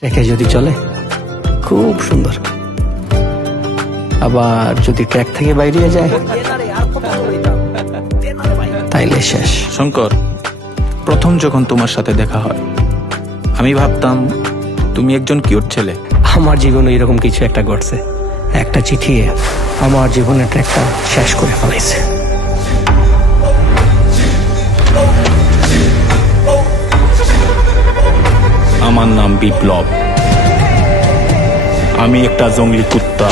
ট্র্যাকে যদি চলে খুব সুন্দর, আবার যদি ট্র্যাক থেকে বাইরে যায় তাইলে শেষ। শঙ্কর, প্রথম যখন তোমার সাথে দেখা হয় আমি ভাবতাম তুমি একজন কিউট ছেলে। আমার জীবনে এরকম কিছু একটা ঘটছে, একটা চিঠি আমার জীবনের ট্র্যাকটা শেষ করে ফেলাইছে। আমার নাম বিপ্লব, আমি একটা জঙ্গলি কুত্তা।